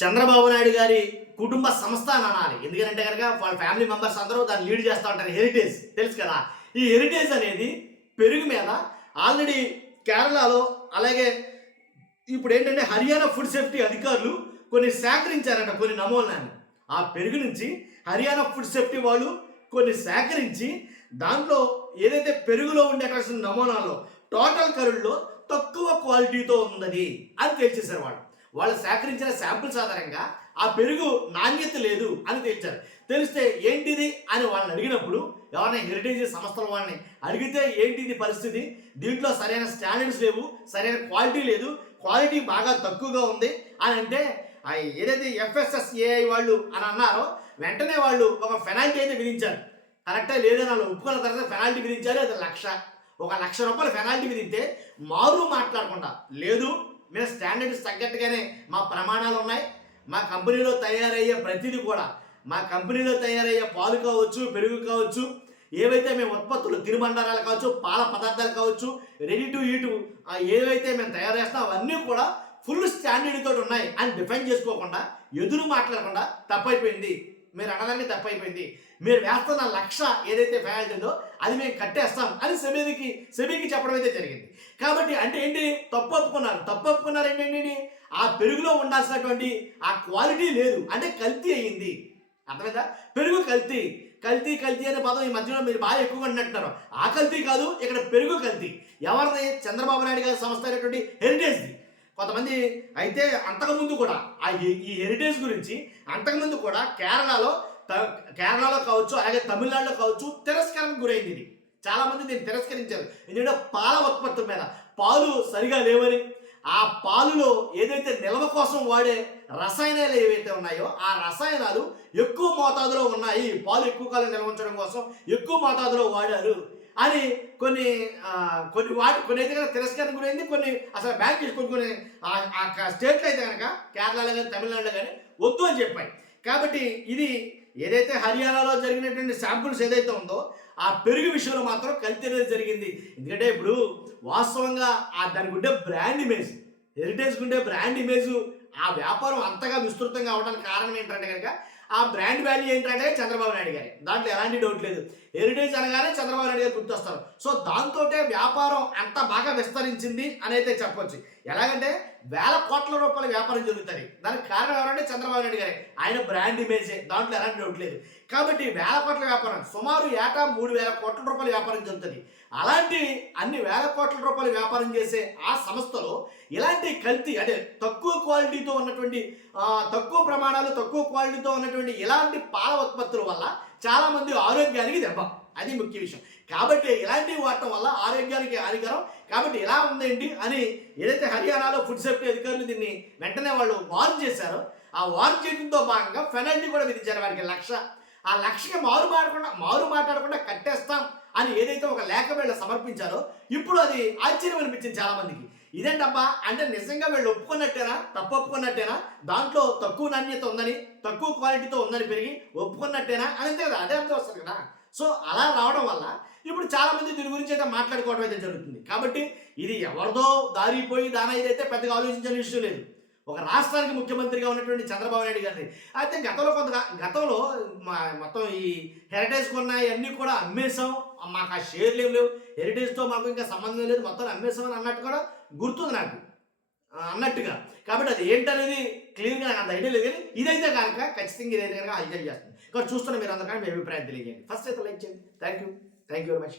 చంద్రబాబు నాయుడు గారి కుటుంబ సంస్థ అని అనాలి. ఎందుకంటే కనుక వాళ్ళ ఫ్యామిలీ మెంబర్స్ అందరూ దాన్ని లీడ్ చేస్తూ ఉంటారు. హెరిటేజ్ తెలుసు కదా. ఈ హెరిటేజ్ అనేది పెరుగు మీద ఆల్రెడీ కేరళలో, అలాగే ఇప్పుడు ఏంటంటే హర్యానా ఫుడ్ సేఫ్టీ అధికారులు కొన్ని సేకరించారట, కొన్ని నమూనాలను. ఆ పెరుగు నుంచి హర్యానా ఫుడ్ సేఫ్టీ వాళ్ళు కొన్ని సేకరించి దాంట్లో ఏదైతే పెరుగులో ఉండేటువంటి నమూనాలో టోటల్ కరుల్లో తక్కువ క్వాలిటీతో ఉందని అని తేల్చేశారు వాళ్ళు సేకరించిన శాంపుల్స్ ఆధారంగా ఆ పెరుగు నాణ్యత లేదు అని తేల్చారు. తెలిస్తే ఏంటిది అని వాళ్ళని అడిగినప్పుడు, ఎవరైనా హెరిటేజ్ సంస్థల వాళ్ళని అడిగితే ఏంటిది పరిస్థితి, దీంట్లో సరైన స్టాండర్డ్స్ లేవు, సరైన క్వాలిటీ లేదు, క్వాలిటీ బాగా తక్కువగా ఉంది అని అంటే, ఏదైతే FSSAI వాళ్ళు అని అన్నారో వెంటనే వాళ్ళు ఒక పెనాల్టీ అయితే విధించారు. కరెక్టే లేదని వాళ్ళు ఒప్పుకున్న తర్వాత పెనాల్టీ విధించారు. అది ₹1,00,000 పెనాల్టీ విధిస్తే మారు మాట్లాడకుండా, లేదు మేము స్టాండర్డ్స్ తగ్గట్టుగానే మా ప్రమాణాలు ఉన్నాయి, మా కంపెనీలో తయారయ్యే ప్రతిదీ కూడా, మా కంపెనీలో తయారయ్యే పాలు కావచ్చు, పెరుగు కావచ్చు, ఏవైతే మేము ఉత్పత్తులు తినుబండారాలు కావచ్చు, పాల పదార్థాలు కావచ్చు, రెడీ టు ఈట్ ఏవైతే మేము తయారు చేస్తాం అవన్నీ కూడా ఫుల్ స్టాండర్డ్ తోటి ఉన్నాయి అని డిఫైన్ చేసుకోకుండా, ఎదురు మాట్లాడకుండా తప్పైపోయింది, మీరు అనడానికి తప్పైపోయింది, మీరు వేస్తున్న 1,00,000 ఏదైతే పెనాల్టీ ఉందో అది మేము కట్టేస్తాం అని సెబీకి చెప్పడం అయితే జరిగింది. కాబట్టి అంటే ఏంటి, తప్పు ఒప్పుకున్నారు ఏంటండి, ఆ పెరుగులో ఉండాల్సినటువంటి ఆ క్వాలిటీ లేదు, అంటే కల్తీ అయ్యింది. అర్థమైందా? పెరుగు కల్తీ అనే పదం ఈ మధ్యలో మీరు బాగా ఎక్కువగా అంటున్నారు. ఆ కల్తీ కాదు, ఇక్కడ పెరుగు కల్తీ. ఎవరిది? చంద్రబాబు నాయుడు గారి సంస్థ అయినటువంటి హెరిటేజ్ది. కొంతమంది అయితే అంతకుముందు కూడా ఈ హెరిటేజ్ గురించి అంతకుముందు కూడా కేరళలో కావచ్చు, అలాగే తమిళనాడులో కావచ్చు తిరస్కరణకు గురైంది. ఇది చాలామంది దీన్ని తిరస్కరించారు. ఎందుకంటే పాల ఉత్పత్తుల మీద పాలు సరిగా లేవని, ఆ పాలులో ఏదైతే నిల్వ కోసం వాడే రసాయనాలు ఏవైతే ఉన్నాయో ఆ రసాయనాలు ఎక్కువ మోతాదులో ఉన్నాయి, పాలు ఎక్కువ కాలం నిల్వ ఉంచడం కోసం ఎక్కువ మోతాదులో వాడారు అని కొన్ని అయితే కనుక తిరస్కరణ గురైంది. కొన్ని అసలు బ్యాన్ చేసుకొని ఆ స్టేట్లో అయితే కనుక కేరళలో కానీ తమిళనాడులో కానీ వద్దు అని చెప్పాయి. కాబట్టి ఇది ఏదైతే హర్యానాలో జరిగినటువంటి శాంపుల్స్ ఏదైతే ఉందో ఆ పెరుగు విషయంలో మాత్రం కల్తీ అనేది జరిగింది. ఎందుకంటే ఇప్పుడు వాస్తవంగా దానికి ఉండే బ్రాండ్ ఇమేజ్, హెరిటేజ్కి ఉండే బ్రాండ్ ఇమేజ్, ఆ వ్యాపారం అంతగా విస్తృతంగా అవడానికి కారణం ఏంటంటే కనుక ఆ బ్రాండ్ వాల్యూ ఏంటంటే చంద్రబాబు నాయుడు గారి, దాంట్లో ఎలాంటి డౌట్ లేదు. హెరిటేజ్ అనగానే చంద్రబాబు నాయుడు గారు గుర్తొస్తారు. సో దాంతో వ్యాపారం అంత బాగా విస్తరించింది అని అయితే చెప్పొచ్చు. ఎలాగంటే ₹1,000,00,000 వ్యాపారం జరుగుతుంది. దానికి కారణం ఎవరంటే చంద్రబాబు నాయుడు గారే, ఆయన బ్రాండ్ ఇమేజే, దాంట్లో ఎలాంటి డౌట్ లేదు. కాబట్టి ₹1,000,00,000 వ్యాపారం, సుమారు ఏటా ₹3,000,00,000 వ్యాపారం జరుగుతుంది. అలాంటి అన్ని ₹1,000,00,000 వ్యాపారం చేసే ఆ సంస్థలో ఇలాంటి కల్తీ, అంటే తక్కువ క్వాలిటీతో ఉన్నటువంటి, తక్కువ ప్రమాణాలు, తక్కువ క్వాలిటీతో ఉన్నటువంటి ఇలాంటి పాల ఉత్పత్తుల వల్ల చాలామంది ఆరోగ్యానికి దెబ్బ, అది ముఖ్య విషయం. కాబట్టి ఇలాంటివి వాడటం వల్ల ఆరోగ్యానికి హానికరం. కాబట్టి ఇలా ఉందేంటి అని ఏదైతే హర్యానాలో ఫుడ్ సేఫ్టీ అధికారులు దీన్ని వెంటనే వాళ్ళు వార్న్ చేశారో, ఆ వార్న్ చేయడంతో భాగంగా పెనాల్టీ కూడా విధించారు వారికి 1,00,000. ఆ 1,00,000కి మారు మాట్లాడకుండా కట్టేస్తాం అని ఏదైతే ఒక లేఖ వీళ్ళు సమర్పించారో ఇప్పుడు అది ఆశ్చర్యం అనిపించింది చాలామందికి. ఇదేంటబ్బా అంటే నిజంగా వీళ్ళు ఒప్పుకున్నట్టేనా, తప్పు ఒప్పుకున్నట్టేనా, దాంట్లో తక్కువ నాణ్యత ఉందని, తక్కువ క్వాలిటీతో ఉందని పెరిగి ఒప్పుకున్నట్టేనా అని అంతే కదా, అదే అర్థం వస్తుంది కదా. సో అలా రావడం వల్ల ఇప్పుడు చాలామంది దీని గురించి అయితే మాట్లాడుకోవడం అయితే జరుగుతుంది. కాబట్టి ఇది ఎవరిదో దారిపోయి ఇదైతే పెద్దగా ఆలోచించిన విషయం లేదు. ఒక రాష్ట్రానికి ముఖ్యమంత్రిగా ఉన్నటువంటి చంద్రబాబు నాయుడు గారిని అయితే గతంలో మొత్తం ఈ హెరిటేజ్ కొన్నాయి అన్నీ కూడా అమ్మేసాం, మాకు ఆ షేర్లు ఏం లేవు, హెరిటేజ్తో మాకు ఇంకా సంబంధం లేదు, మొత్తం అమ్మేసాం అని అన్నట్టు కూడా గుర్తుంది నాకు అన్నట్టుగా. కాబట్టి అది ఏంటనేది క్లియర్గా నాకు అంత ఐడియా లేదు. కానీ ఇదైతే కనుక ఖచ్చితంగా ఇదైతే కనుక హైలైట్ చేస్తుంది. కాబట్టి చూస్తున్న మీరు అందరికీ మీ అభిప్రాయం తెలియజేయండి. ఫస్ట్ అయితే లైక్ చేయండి. Thank you very much.